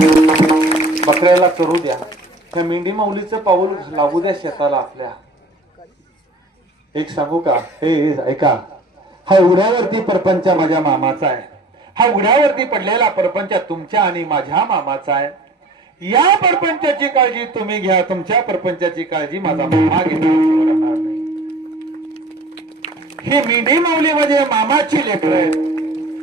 बकऱ्याला चरू द्या, त्या मेंढी माऊलीचं पाऊल लागू द्या शेताला आपल्या. एक सांगू का, हे ऐका, हा उड्यावरती परपंच माझ्या मामाचा आहे. हा उड्यावरती पडलेला परपंच तुमच्या आणि माझ्या मामाचा आहे. या परपंचाची काळजी तुम्ही घ्या, तुमच्या परपंचाची काळजी माझा मामा घेणार नाही. ही मेंढी माऊली म्हणजे मामाची लेकरं आहेत.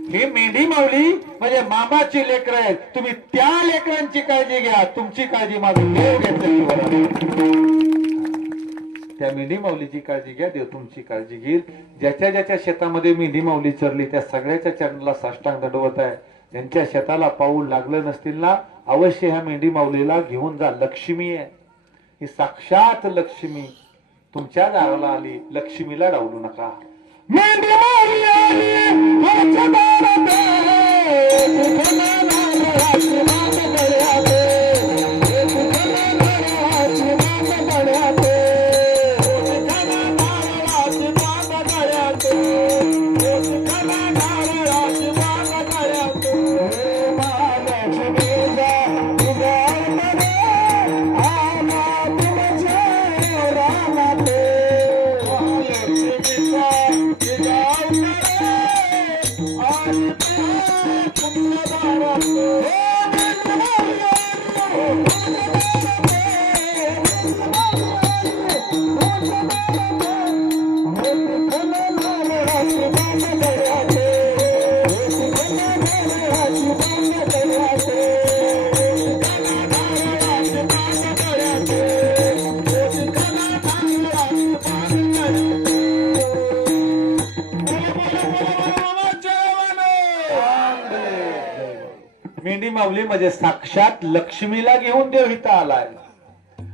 ही मेंढी माऊली म्हणजे मामाची लेकरं आहेत. तुम्ही त्या लेकरांची काळजी घ्या, तुमची काळजी माझं देव घेतलं. त्या मेंढी माऊलीची काळजी घ्या, देव तुमची काळजी घेईल. ज्याच्या ज्याच्या शेतामध्ये मेंढी माऊली चरली त्या सगळ्याच्या चरणाला साष्टांग दंडवत आहे. त्यांच्या शेताला पाऊल लागलं नसतील ना, अवश्य ह्या मेंढी माऊलीला घेऊन जा. लक्ष्मी आहे ही, साक्षात लक्ष्मी तुमच्या दाराला आली. लक्ष्मीला डावलू नका. मेंढी माऊली आली आमच्या दारात, मेंढी माऊली म्हणजे साक्षात लक्ष्मीला घेऊन देव इथं आलाय.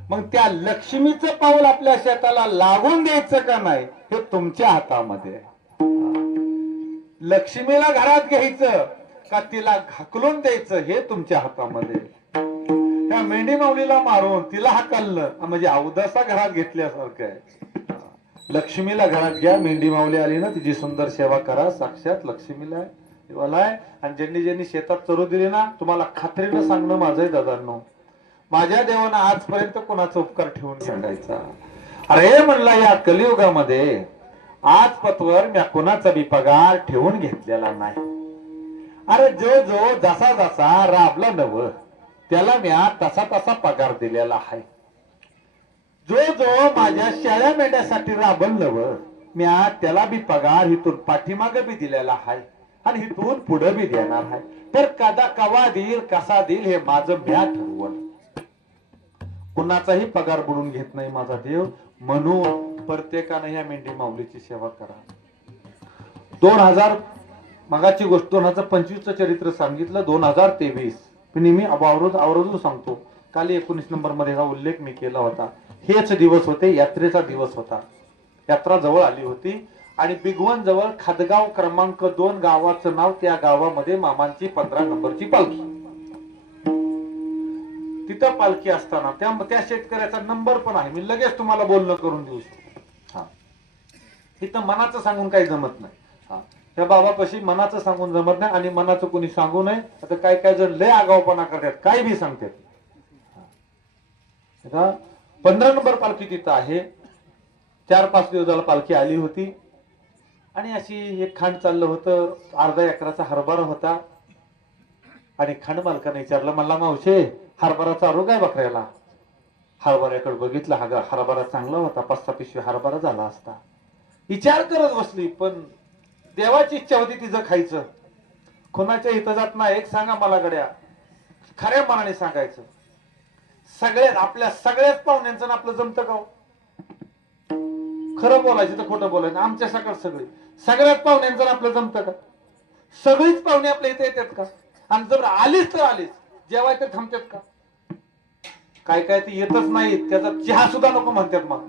मग त्या लक्ष्मीचं पाऊल आपल्या शेताला लागून द्यायचं का नाही हे तुमच्या हातामध्ये. लक्ष्मीला घरात घ्यायचं का तिला घाकलून द्यायचं हे तुमच्या हातामध्ये. त्या मेंढी माऊलीला मारून तिला हाकलणं म्हणजे अवदसा घरात घेतल्यासारखं आहे. लक्ष्मीला घरात घ्या. मेंढी माऊली आली ना, तिची सुंदर सेवा करा. साक्षात लक्ष्मीला आहे. आणि ज्यांनी ज्यांनी शेतात चरू दिले ना, तुम्हाला खात्रीनं सांगणं माझंही दादांनो, माझ्या देवानं आजपर्यंत कोणाचा उपकार ठेवून घेण्याचा. अरे म्हणला या कलियुगामध्ये आजपतवर मी कोणाचा बी पगार ठेवून घेतलेला नाही. अरे जो जो जसा जसा राबला नव त्याला मी तसा तसा पगार दिलेला आहे. जो जो माझ्या शेळ्या मेंढ्यासाठी राबल नव मी त्याला बी पगार इथून पाठीमागे बी दिलेला आहे आणि इथून पुढे बी देणार आहे. तर कवा देईल कसा देईल हे माझं म्या ठरवलं. कुणाचाही पगार बुडून घेत नाही माझा देव. म्हणून प्रत्येकाने या मेंढी माऊलीची सेवा करा. 2000 मगाची गोष्ट 2025चं चरित्र सांगितलं. 2023 नेहमी आवर्जून सांगतो. काल 19 नंबर मध्ये हा उल्लेख मी केला होता. हेच दिवस होते, यात्रेचा दिवस होता. यात्रा जवळ आली होती आणि बिगवन जवळ खादगाव क्रमांक 2 गावाचं नाव. त्या गावामध्ये मामांची 15 नंबरची पालखी. तिथं पालखी असताना त्या शेतकऱ्याचा नंबर पण आहे. मी लगेच तुम्हाला बोलणं करून देऊ शकतो. हा, इथं मनाचं सांगून काही जमत नाही. हा, त्या बाबापाशी मनाचं सांगून जमत नाही आणि मनाचं कोणी सांगू नये. आता काय काय जण लय आगाऊपणा करतात, काही बी सांगतात. 15 नंबर पालखी तिथं आहे. 4-5 दिवस झाला पालखी आली होती आणि अशी एक खांड चाललं होतं. अर्धा एकराचा हरभरा होता आणि खांड मालकाने विचारलं, म्हणला मावशे हरभरा चालू काय बकऱ्याला? हरभऱ्याकडे बघितला, हरभरा चांगला होता, 5-6 पिशवी हरभरा झाला असता. विचार करत बसली. पण देवाची इच्छा होती तिचं खायचं. कोणाच्या हित जात नाही. एक सांगा मला गड्या, खऱ्या मनाने सांगायचं, आपल्या सगळ्याच पाहुण्यांचं आपलं जमतं का? खरं बोलायचं तर खोटं बोलायचं. आमच्या सगळ्याच पाहुण्यांचं आपलं जमतं का? सगळीच पाहुणे आपल्या इथे येतात का? आणि जर आलीच तर आलीच, जेव्हा ते थांबतात का? काय काय ते येतच नाही, त्याचा चहा सुद्धा नको म्हणतात. मग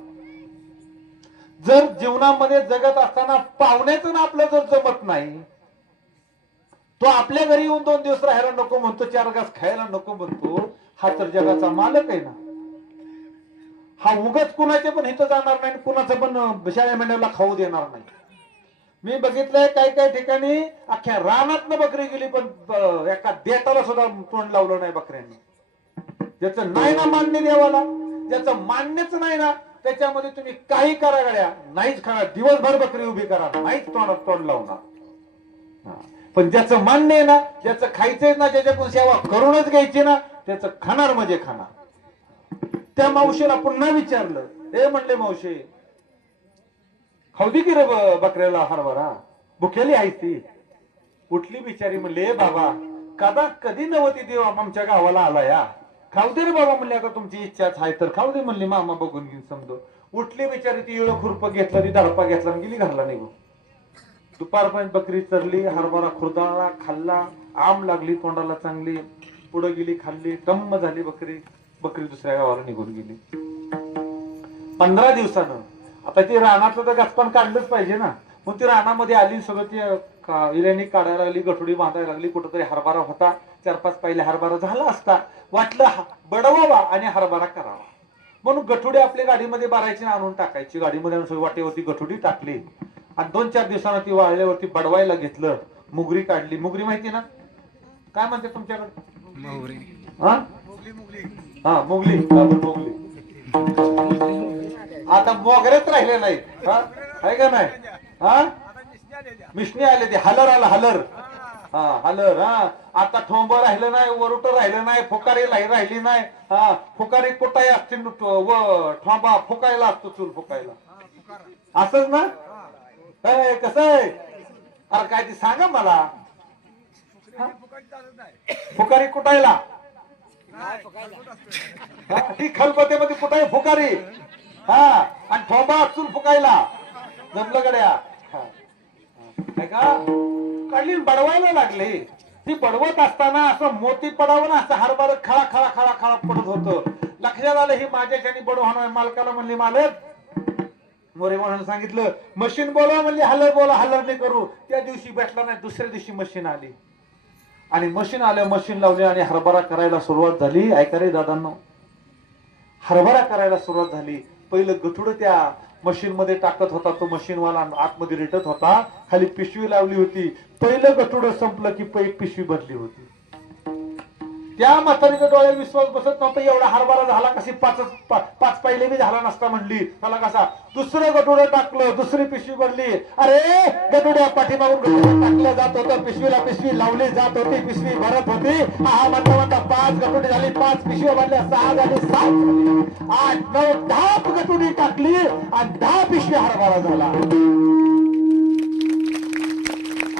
जर जीवनामध्ये जगत असताना पाहुण्याचं ना आपलं जर जमत नाही, तो आपल्या घरी येऊन 2 दिवस राहायला नको म्हणतो, 4 घास खायला नको म्हणतो, हा तर जगाचा मालक आहे ना. हा उगाच कुणाचे पण हित जाणार नाही, कुणाचं पण शाळा मेंढ्याला खाऊ देणार नाही. मी बघितलंय काही काही ठिकाणी अख्ख्या रानातनं बकरी गेली पण एका देटाला सुद्धा तोंड लावलं नाही बकऱ्यांनी. ज्याचं नाही ना मान्य देवाला, ज्याचं मान्यच नाही ना, त्याच्यामध्ये तुम्ही काही करा गड्या, नाहीच खाणार. दिवसभर बकरी उभी करा, नाहीच तोंडात तोंड लावणार. पण ज्याचं मान्य आहे ना, ज्याचं खायचंय ना, ज्याच्याकडून सेवा करूनच घ्यायची ना, त्याचं खाणार म्हणजे खाणार. त्या मावशीला पुन्हा विचारलं, हे म्हणले मावशी खाऊ दे की रे बकऱ्याला हरभरा, भुकेली आहे ती. उठली बिचारी, म्हणले बाबा कधी नव्हती देव आमच्या गावाला आला या, खाऊ दे रे बाबा. म्हणले आता तुमची इच्छाच आहे तर खाऊ दे म्हणली, मामा बघून घेऊन समजो. उठली बिचारी, ती इळं खुरप घेतलं, ती दडपा घेतला, गेली घरला निघून. दुपारपर्यंत बकरी चरली, हरभरा खुरदाळा, खाल्ला, आम लागली तोंडाला चांगली, पुढे गेली, खाल्ली, दम्म झाली बकरी. बकरी दुसऱ्या गावाला निघून गेली. 15 दिवसानं आता ती रानातलं तर गचपान काढलंच पाहिजे ना, मग ती रानामध्ये आली, सगळं ती इऱ्यानी काढायला लागली, गठुडी बांधायला लागली. कुठंतरी हरभरा होता, 4-5 पहिले हरभरा झाला असता, वाटलं बडवावा आणि हरभरा करावा म्हणून गठुडी आपल्या गाडीमध्ये भरायची, आणून टाकायची. गाडीमध्ये आणून वाटेवरती गठुडी टाकली आणि 2-4 दिवसानं ती वाळल्यावरती बडवायला घेतलं. मुगरी काढली. मुगरी माहिती ना, काय म्हणते तुमच्याकडे? मुगरी. हा मुगली. मुगली. आता मोगरेच राहिले नाही, आहे का नाही? हा मिशनी आले, ते हलर आला, हलर. हलर. आता ठोंब राहिलं नाही, वरुट राहिलं नाही, फुकारी राहिली नाही. फुकारी कुठाय असते, ठोंबा फुकायला असतो, चूल फुकायला. असंच ना? कसं आहे? अरे काय ती सांगा मला. फुकारी कुठायला, ती खलबत्त्यामध्ये कुठाय फुकारी, आणि ठोंबा चूल फुकायला. जमलं गड्या का? काढली, बडवायला लागली. ती बडवत असताना असं मोती पडावं ना, असं हरभरा खळा खळा खळा खळा पडत होतं. लक्षात आलं ही माझ्याच्यानी बडवणार. मालकाला म्हणली, मालक मोरे म्हणून सांगितलं, मशीन बोलवा म्हणली, हलर बोला, हलर नाही करू. त्या दिवशी भेटला नाही, दुसऱ्या दिवशी मशीन आली आणि मशीन आल्या, मशीन लावली आणि हरभरा करायला सुरुवात झाली. ऐका रे दादांनो, हरभरा करायला सुरुवात झाली. पहिलं गठुडं त्या मशीन मध्ये टाकत होता, तो मशीनवाला आतमध्ये रेटत होता, खाली पिशवी लावली होती. पहिलं गठुडं संपलं की पिशवी भरली होती. त्या म्हातारीच्या डोळ्यात विश्वास बसत नव्हता, एवढा हरभरा झाला कशी, पाच पहिले बी झाला नसता म्हणली. त्याला कसा दुसरं गठुडं टाकलं, दुसरी पिशवी भरली. अरे गठुड्या पाठीमागून गठुडं टाकलं जात होतं, पिशवीला पिशवी लावली जात होती, पिशवी भरत होती. म्हणता म्हणता 5 गठुडी झाली, 5 पिशव्या भरल्या, 6 झाली, 7 झाली, 8, 9, 10 गठुडी टाकली आणि 10 पिशव्या हरभरा झाला.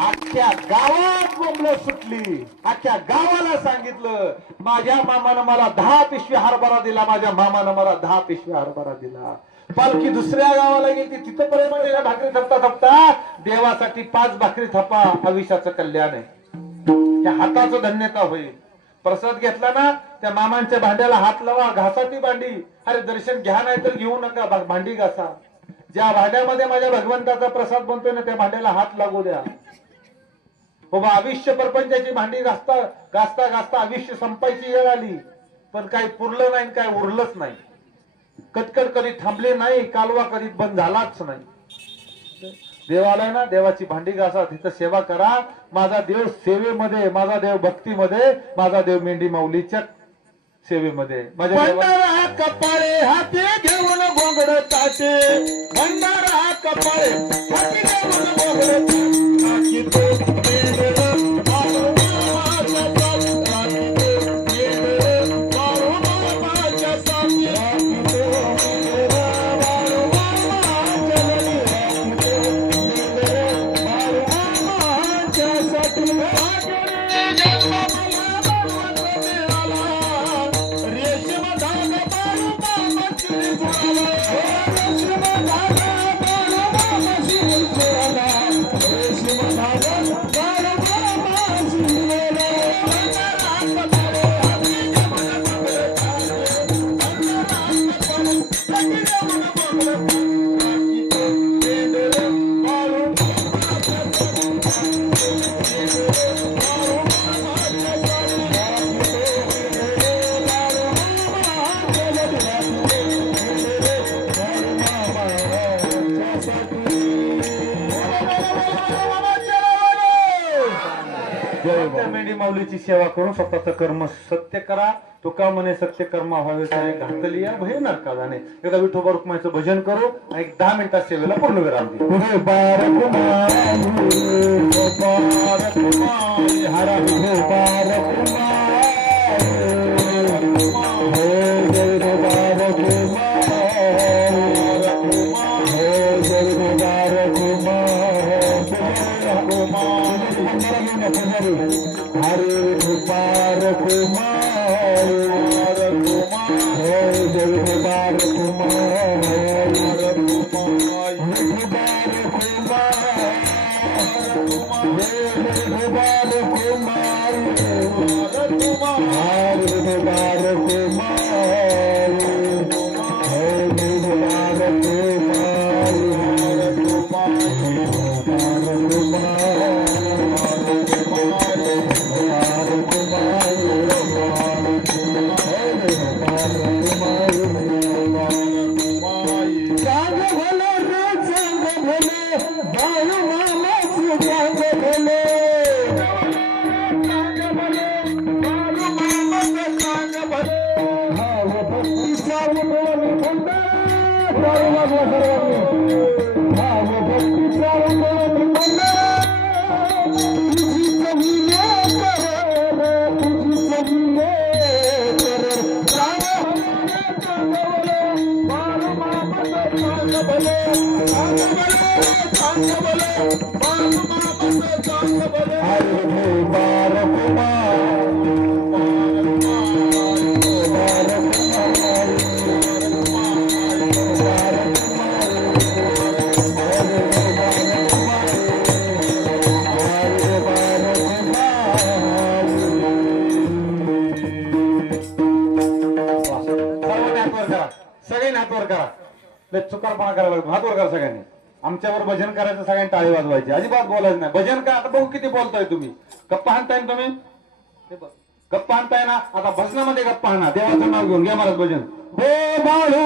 अख्ख्या गावात बोंबलं सुटली. अख्ख्या गावाला सांगितलं, माझ्या मामानं मला 10 पिशवी हरभरा दिला, माझ्या मामानं मला 10 पिशवी हरभरा दिला. पालखी दुसऱ्या गावाला गेली, तिथं पर्यंत भाकरी थपता थपता देवासाठी 5 भाकरी थपा, आयुष्याचं कल्याण आहे, त्या हाताचं धन्यता होईल. प्रसाद घेतला ना, त्या मामांच्या भांड्याला हात लावा, घासा ती भांडी. अरे दर्शन घ्या नाही तर घेऊ नका, भांडी घासा. ज्या भांड्यामध्ये माझ्या भगवंताचा प्रसाद बनतोय ना, त्या भांड्याला हात लागू द्या. बाबा आयुष्य परपंचाची भांडी घासता घासता घासता आयुष्य संपायची वेळ आली, पण काही पुरलं नाही, काय उरलंच नाही. कटकट कधी थांबले नाही, कालवा कधी बंद झालाच नाही. देवालय ना, देवाची भांडी घासा, तिथं सेवा करा. माझा देव सेवेमध्ये, माझा देव भक्तीमध्ये, माझा देव मेंढी माऊलीच्या सेवेमध्ये. भंडारा कपाळे हाती घेऊन बोंगड ताटे, भंडारा कपाळे हाती घेऊन बोंगड Shiva माऊलीची सेवा करून स्वतःचं कर्म सत्य करा. तुका म्हणे सत्य कर्म व्हावे सारे घातली या भय नरका जाणे. एकदा विठोबा रुक्माईचं भजन करू आणि एक 10 मिनिटात सेवेला पूर्ण विराम देऊ. हे बारकुमारी हरा हे बारकुमारी हे जय बारकुमारी हे जय बारकुमारी हरे बारकुमारी हे जय सगळ्यांनी हात वर करा. लय चुकारपणा करायला लागतो. हात वर करा सगळ्यांनी. आमच्यावर भजन करायचं, सगळ्यांनी टाळी वाजवायची, अजिबात बोलायचं नाही. भजन का आता बघू किती बोलताय तुम्ही. गप्पा हाणताय ना तुम्ही, गप्पा हाणताय ना. आता भजनामध्ये गप्पा हाणा, देवाचं नाव घेऊन घ्या महाराज भजन. हो बाळू